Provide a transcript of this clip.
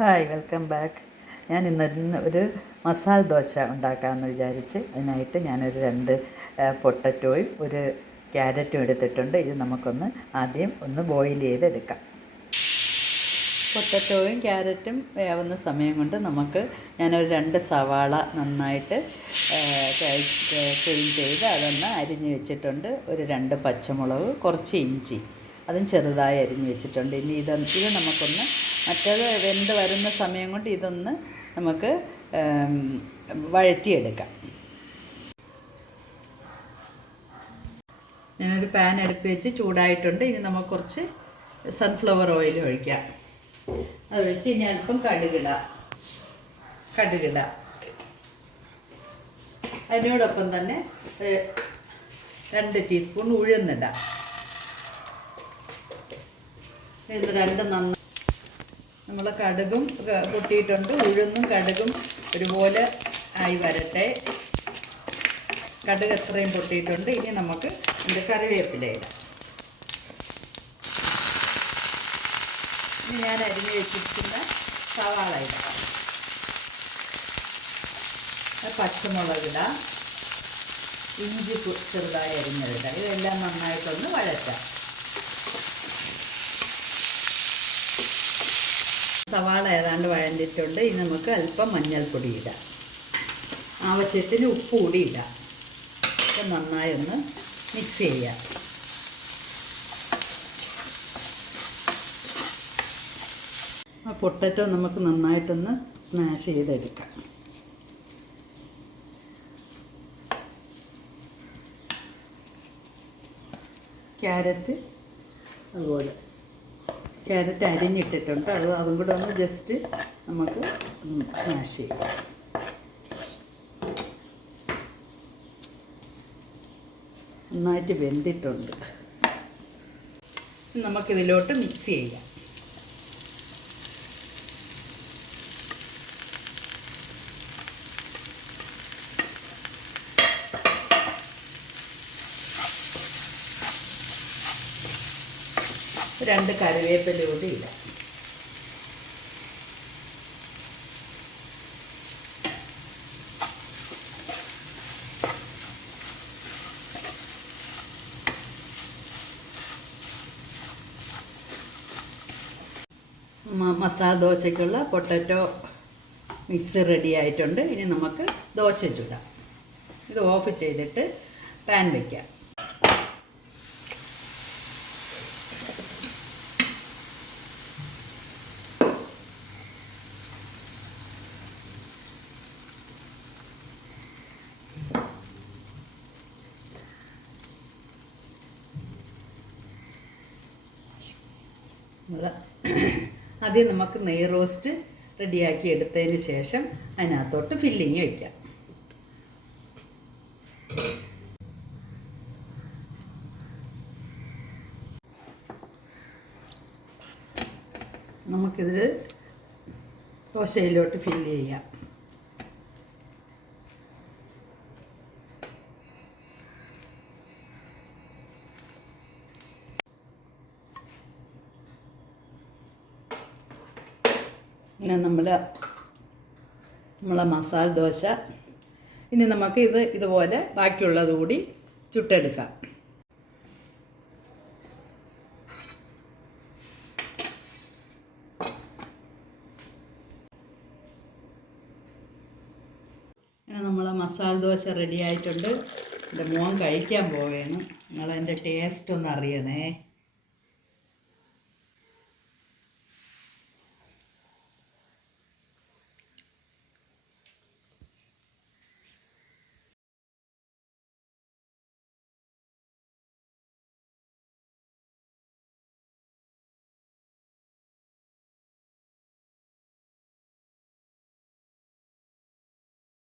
Hi, welcome back. ഞാൻ ഇന്ന് ഒരു മസാല ദോശ ഉണ്ടാക്കാമെന്ന് വിചാരിച്ച് അതിനായിട്ട് ഞാനൊരു 2 പൊട്ടറ്റോയും ഒരു ക്യാരറ്റും എടുത്തിട്ടുണ്ട്. ഇത് നമുക്കൊന്ന് ആദ്യം ഒന്ന് ബോയിൽ ചെയ്തെടുക്കാം. പൊട്ടറ്റോയും ക്യാരറ്റും വേവുന്ന സമയം കൊണ്ട് ഞാനൊരു 2 സവാള നന്നായിട്ട് ക്ലീൻ ചെയ്ത് അതൊന്ന് അരിഞ്ഞ് വെച്ചിട്ടുണ്ട്. ഒരു 2 പച്ചമുളക്, കുറച്ച് ഇഞ്ചി അതും ചെറുതായി അരിഞ്ഞ് വെച്ചിട്ടുണ്ട്. ഇനി ഇത് നമുക്കൊന്ന് മറ്റേത് വെന്ത് വരുന്ന സമയം കൊണ്ട് ഇതൊന്ന് നമുക്ക് വഴറ്റിയെടുക്കാം. ഞാനൊരു പാൻ അടുപ്പ് വെച്ച് ചൂടായിട്ടുണ്ട്. ഇനി നമുക്ക് കുറച്ച് സൺഫ്ലവർ ഓയിൽ ഒഴിക്കാം. അതൊഴിച്ച് ഇനി അല്പം കടുകിടാം. അതിനോടൊപ്പം തന്നെ 2 ടീസ്പൂൺ ഉഴുന്നിടാം. ഇത് രണ്ടും നമ്മൾ കടുകും പൊട്ടിയിട്ടുണ്ട്. ഉഴുന്നും കടുകും ഒരുപോലെ ആയി വരട്ടെ. കടുക് എത്രയും പൊട്ടിയിട്ടുണ്ട്. ഇനി നമുക്ക് ഇതിൻ്റെ കറിവേപ്പില ഇടാം. ഇനി ഞാൻ അരിഞ്ഞ് വെച്ചിരിക്കുന്ന സവാള ഇടാം. പച്ചമുളക് ഇടാം. ഇഞ്ചി ചെറുതായി അരിഞ്ഞതിടാം. ഇതെല്ലാം നന്നായിട്ടൊന്ന് വഴറ്റാം. സവാള ഏതാണ്ട് വഴണ്ടിട്ടുണ്ട്. ഇനി നമുക്ക് അല്പം മഞ്ഞൾപ്പൊടി ഇടാം. ആവശ്യത്തിന് ഉപ്പ് കൂടി ഇടാം. ഇത് നന്നായി ഒന്ന് മിക്സ് ചെയ്യാം. ആ പൊട്ടറ്റോ നമുക്ക് നന്നായിട്ടൊന്ന് സ്മാഷ് ചെയ്തെടുക്കാം. ക്യാരറ്റ് അതുപോലെ ക്യാരറ്റ് അരിഞ്ഞിട്ടിട്ടുണ്ട്. അതും കൂടെ ഒന്ന് ജസ്റ്റ് നമുക്ക് സ്മാഷ് ചെയ്യാം. നന്നായിട്ട് വെന്തിട്ടുണ്ട്. നമുക്കിതിലോട്ട് മിക്സ് ചെയ്യാം. രണ്ട് കറിവേപ്പില കൂടി ഇടാം. മസാല ദോശയ്ക്കുള്ള പൊട്ടറ്റോ മിക്സ് റെഡി ആയിട്ടുണ്ട്. ഇനി നമുക്ക് ദോശ ചുടാം. ഇത് ഓഫ് ചെയ്തിട്ട് പാൻ വയ്ക്കാം. ആദ്യം നമുക്ക് നെയ് റോസ്റ്റ് റെഡിയാക്കി എടുത്തതിന് ശേഷം അതിനകത്തോട്ട് ഫില്ലിങ് വയ്ക്കാം. നമുക്കിത് ദോശയിലോട്ട് ഫില്ല് ചെയ്യാം. ഇങ്ങനെ നമ്മളെ മസാല ദോശ. ഇനി നമുക്ക് ഇതുപോലെ ബാക്കിയുള്ളത് കൂടി ചുട്ടെടുക്കാം. ഇങ്ങനെ നമ്മളെ മസാല ദോശ റെഡി ആയിട്ടുണ്ട്. എൻ്റെ മോൻ കഴിക്കാൻ പോവുകയാണ്. നിങ്ങളതിൻ്റെ ടേസ്റ്റ് ഒന്ന് അറിയണേ.